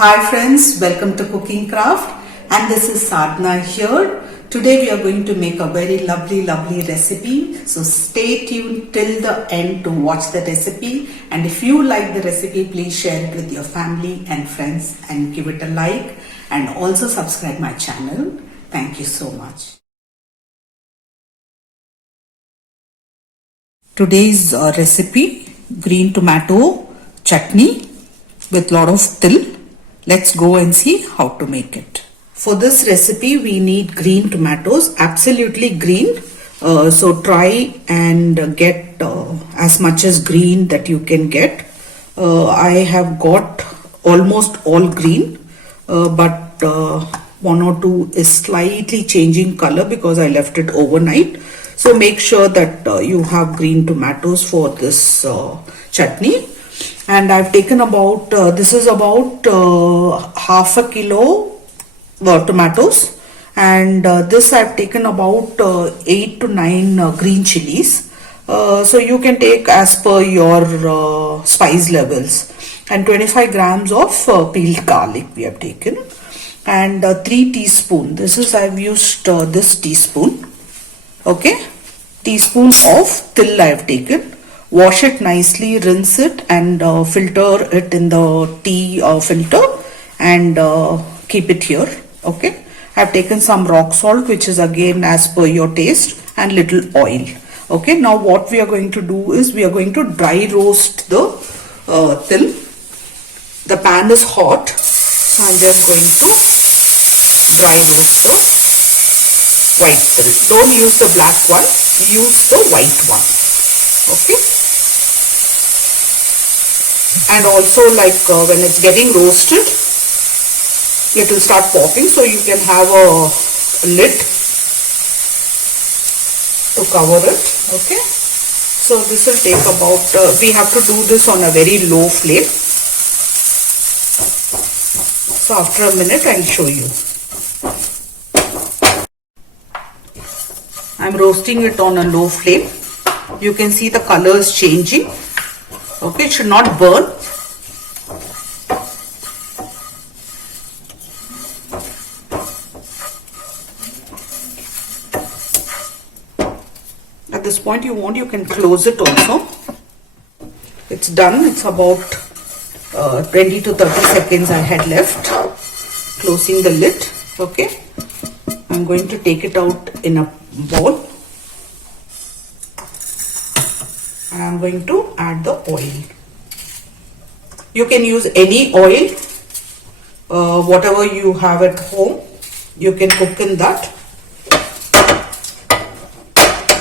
Hi friends, welcome to Cooking Craft, and this is Sadhana here. Today we are going to make a very lovely recipe. So stay tuned till the end to watch the recipe, and if you like the recipe, please share it with your family and friends and give it a like, and also subscribe my channel. Thank you so much. Today's recipe, green tomato chutney with lot of til. Let's go and see how to make it. For this recipe we need green tomatoes, absolutely green. So try and get as much as green that you can get. I have got almost all green, but one or two is slightly changing color because I left it overnight. So make sure that you have green tomatoes for this chutney. And I've taken about, this is about half a kilo tomatoes, and this I've taken about 8 to 9 green chilies. So you can take as per your spice levels, and 25 grams of peeled garlic we have taken, and 3 teaspoons. This is, I've used this teaspoon, okay, teaspoon of til I have taken. Wash it nicely, rinse it, and filter it in the tea filter, and keep it here. Okay, I have taken some rock salt, which is again as per your taste, and little oil. Okay, now what we are going to do is we are going to dry roast the til. The pan is hot, so I'm just going to dry roast the white til. Don't use the black one, use the white one. Okay. And also, like when it's getting roasted, it will start popping, so you can have a lid to cover it. Okay, so this will take about, we have to do this on a very low flame. So after a minute I'll show you. I'm roasting it on a low flame. You can see the color is changing. Okay, it should not burn. At this point you can close it also. It's done. It's about 20 to 30 seconds I had left. Closing the lid. Okay, I'm going to take it out in a bowl. And I'm going to add the oil. You can use any oil, whatever you have at home, you can cook in that.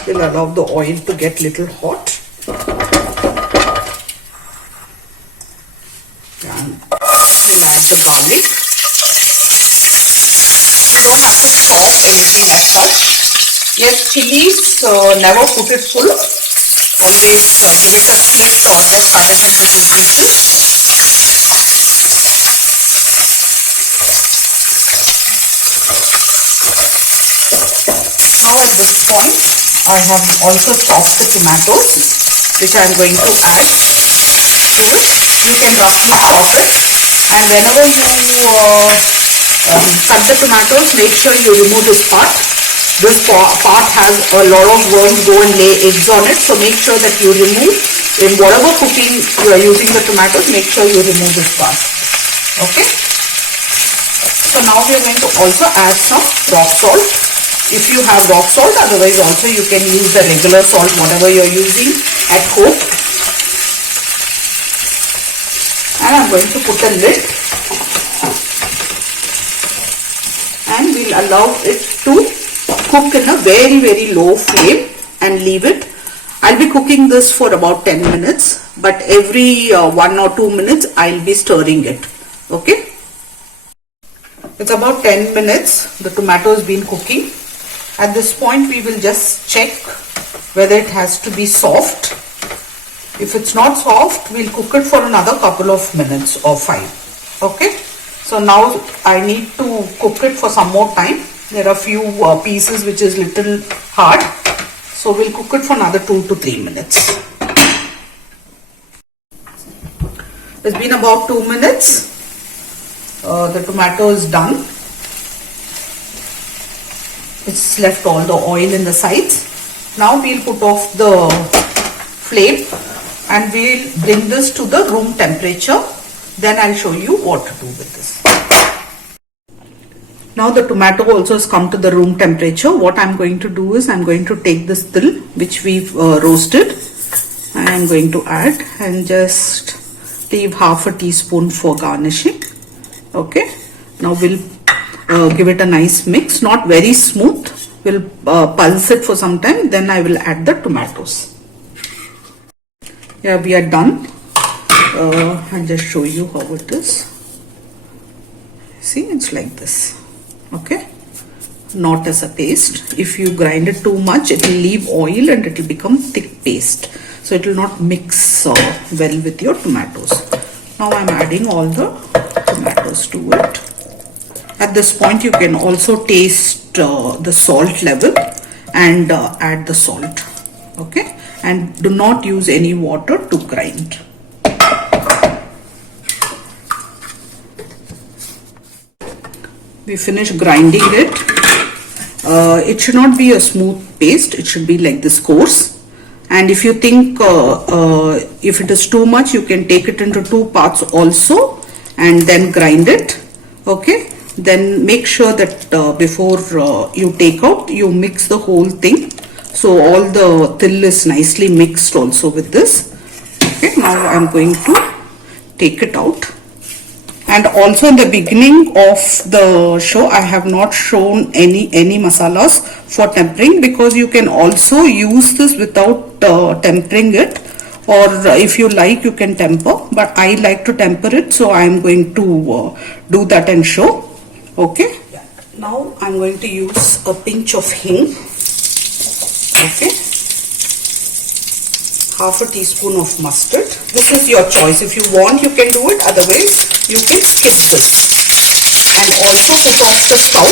We'll allow the oil to get little hot. And we'll add the garlic. You don't have to chop anything as such. Yes, chilies, never put it full. Always give it a split or just cut it into 2 pieces. Now at this point, I have also chopped the tomatoes, which I am going to add to it. You can roughly chop it, and whenever you cut the tomatoes, make sure you remove this part. This part has a lot of worms go and lay eggs on it, so make sure that you remove, in whatever cooking you are using the tomatoes, make sure you remove this part. Okay. So now we are going to also add some rock salt. If you have rock salt, otherwise also you can use the regular salt, whatever you are using at home. And I am going to put a lid, and we'll allow it to cook in a very low flame and leave it. I'll be cooking this for about 10 minutes, but every 1 or 2 minutes I'll be stirring it. Okay, it's about 10 minutes the tomato has been cooking. At this point we will just check whether it has to be soft. If it's not soft, we'll cook it for another couple of minutes or 5. Okay, so now I need to cook it for some more time. There are few pieces which is little hard, so we'll cook it for another 2 to 3 minutes. It's been about 2 minutes. The tomato is done. It's left all the oil in the sides. Now we'll put off the flame and we'll bring this to the room temperature. Then I'll show you what to do with this. Now the tomato also has come to the room temperature. What I'm going to do is I'm going to take this til which we've roasted. I'm going to add and just leave half a teaspoon for garnishing. Okay. Now we'll give it a nice mix, not very smooth. We'll pulse it for some time. Then I will add the tomatoes. Yeah, we are done. I'll just show you how it is. See, it's like this. Okay, not as a paste. If you grind it too much, it will leave oil and it will become thick paste. So it will not mix well with your tomatoes. Now I'm adding all the tomatoes to it. At this point, you can also taste the salt level and add the salt. Okay, and do not use any water to grind. We finished grinding it. It should not be a smooth paste. It should be like this coarse. And if you think if it is too much, you can take it into two parts also and then grind it. Okay. Then make sure that before you take out, you mix the whole thing. So all the til is nicely mixed also with this. Okay. Now I'm going to take it out. And also in the beginning of the show, I have not shown any masalas for tempering, because you can also use this without tempering it, or if you like you can temper, but I like to temper it, so I am going to do that and show. Okay. Now I am going to use a pinch of hing. Okay. Half a teaspoon of mustard. This is your choice. If you want, you can do it. Otherwise, you can skip this. And also put off the stove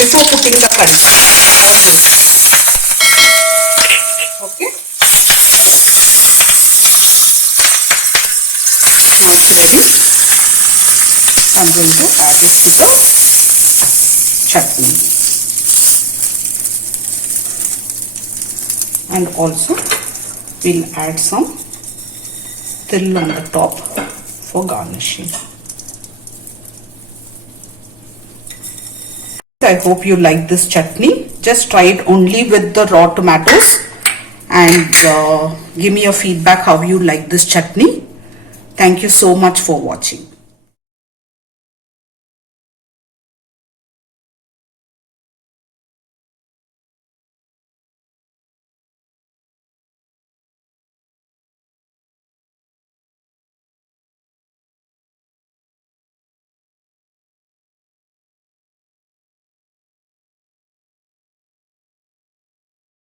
before putting the curry or milk. Okay. Now it's ready. I'm going to add it to the chutney. And also we'll add some til on the top for garnishing. I hope you like this chutney. Just try it only with the raw tomatoes and give me your feedback how you like this chutney. Thank you so much for watching.